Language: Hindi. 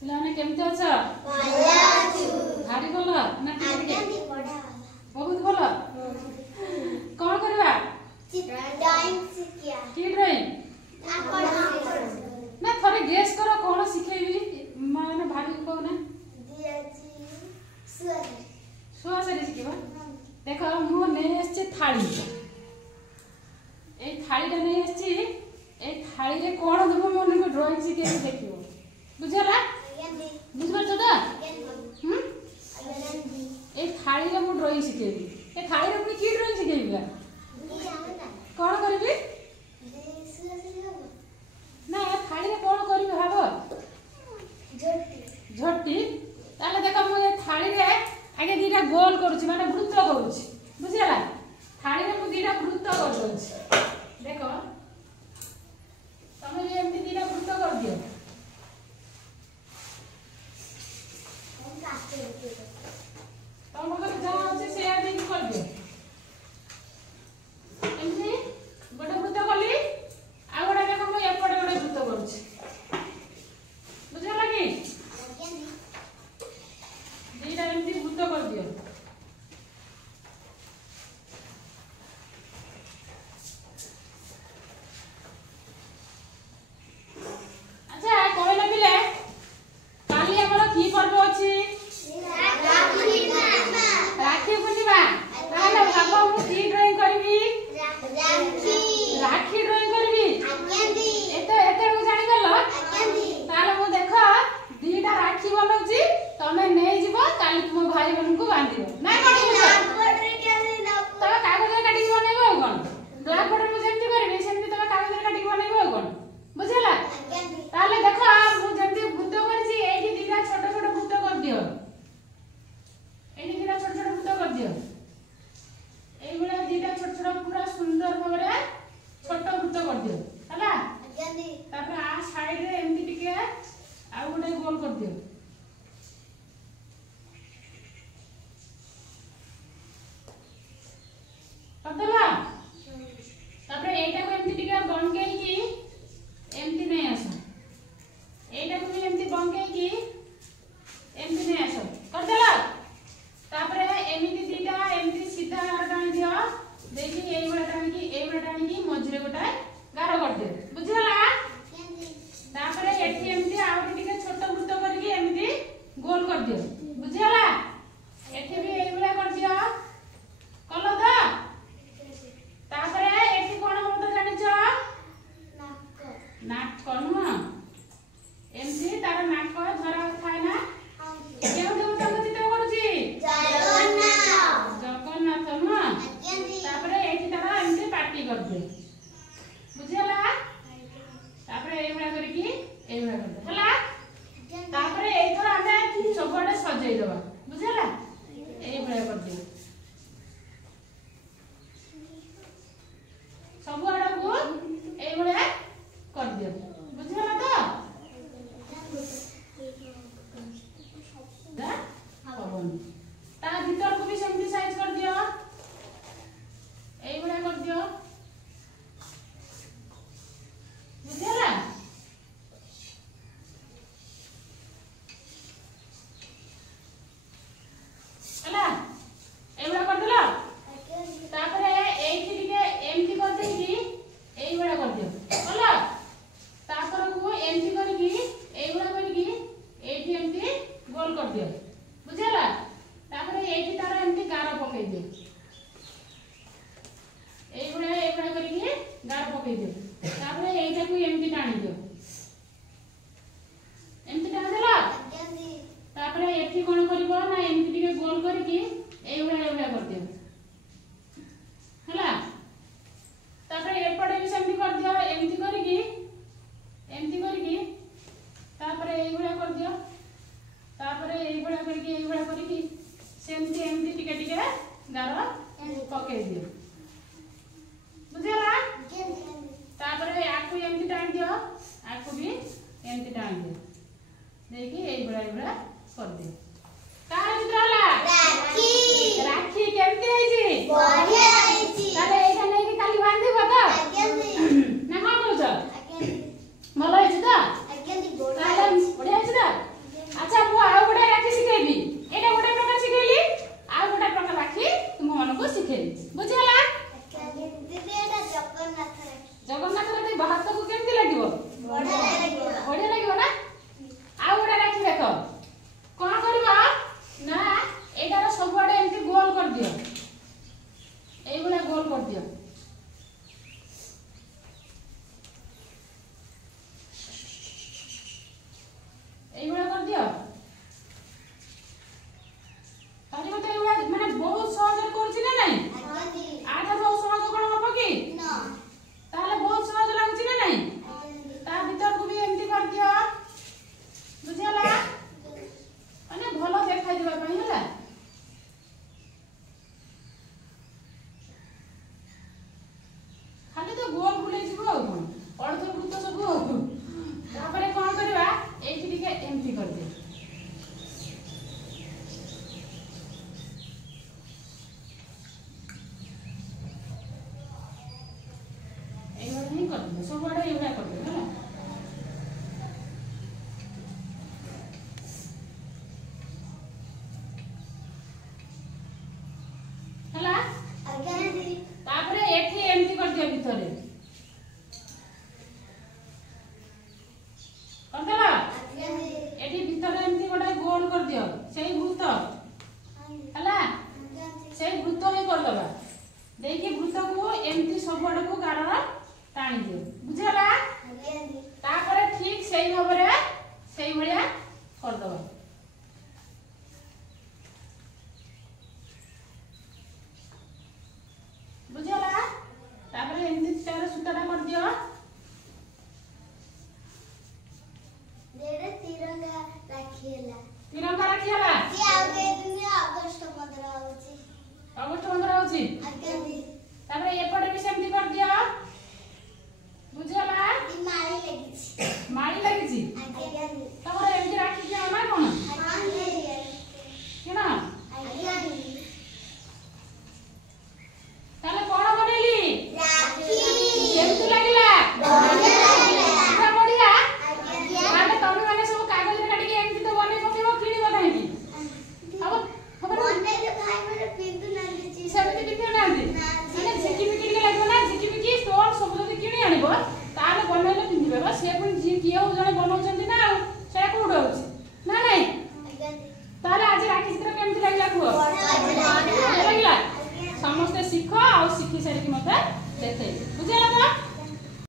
पिलाने केमते अछ भारी भल ना बहुत भल कौन करवा की ड्राइंग ना थोड़े गेस करो कौन सिखेबी माने भाभी को ना सुआ से सिखेबा देखो मु नै आछे थाली ए थालीटा नै आछी ए थाली रे कोन देबो मन को ड्राइंग सिखे देखियो बुझला बुझलो तो ए थाली रे मु ड्राइंग सिखेबी ए थाली रे पुनी की ड्राइंग सिखेबी कोन करबी ना ए थाली रे कोन करबी भाबो झोटी ताले देखो मु ए थाली रे आगे दीटा गोल करूची माने वृत्त करूची बुझला थाली रे मु दीटा वृत्त कर दोची देखो तमे जे एमती दीटा वृत्त कर दियो तम पाखरे जहाँ अच्छे से कर दियो एमती गोटे वृत्त कली आ गोटे देखो मु एपटे गोटे वृत्त करूची बुझला कि दीटा एमती वृत्त कर दियो अच्छा कहला पिले काली हमर की पर्व अछि राखी पूर्णिमा ताले बाबा मु की ड्राइंग करबी राखी ड्राइंग करबी एते एते मु जानि गलो ताले मु देखो दीटा राखी बनौची तमे नै जीवो काली तुम भाई बहन को बांधिबो ना तमे कागज रे काटी बनेबो कोन ब्लैक बोर्ड में जेमती करबी सेमती तमे कागज रे काटी बनेबो कोन बुझला ताले देखो मु जेमती वृत्त करछि एठी दीटा छोट छोट वृत्त कर दियो एठी दीटा छोट छोट वृत्त कर दियो एई गुला दीटा छोट छोट पूरा सुंदर भाबरे छोट वृत्त कर दियो हला तापर आ साइड रे एमती टिके आ गोटे गोल कर दियो पतला तापर एटा को एमती टिके बंगेई की एमती नै आसो एटा को भी एमती बंगेई की एमती नै आसो कर देला तापर एमिति दीटा एमती सीधा गार टाणी दियो देखि एई बडा टाणी की मझरे गोटा गार कर दे बुझला तापर एठी एमती आउटी टिके छोट वृत्त करके एमती गोल कर दियो बुझला एठी भी एई बडा कर दियो कलो दा तापर एठी कोन हो तो जानि छ नाक कोन एमती तार नाक धरा थाए ना केउ देवता को चित्र करूची जगन्नाथ न तापर एठी तार एमती पार्टी कर दे बुझला तापर एई बडा करके एई बडा कर दे हला तापर एई थोड़ा हमें सबडे सजाई देबा बुझला एई बडा कर दे सब आड़ा को एई बडा कर दियो बुझला तो दा हबन ता भीतर को भी सेमती साइज कर दियो एई बडा कर दियो बुझला हला एई बडा कर देला तापर एठी टिके एमती कर दे की एई बडा कर दियो हला तापर को एमती करकी एई बडा करकी एठी एमती गोल कर दियो बुझला तापर एठी तार एमती गार पकई दियो एई बडा करकी गार पकई दियो तापर एटा को एमती टाणी दियो एमती टाणी देला तापर एठी कोन करबो ना एमती टिके गोल करकी एई बडा कर दियो हला तापर एपटे भी सेमती कर दियो एमती करकी तापर एई बडा कर दियो तापर एई बडा करकी सेमती एमती टिके टिके गार पकई दियो बुझला तापर आकु एमती टाणी दियो आकु भी एमती टाणी दियो देखि एई बडा कर दियो कार चित्र हला राखी केमती आइची बढ़िया आइची ताले एटा नै कि काली बांधी बता ना कोन करूछ भल आइची त ताले बढ़िया आइची त एमती सब आड़ को गार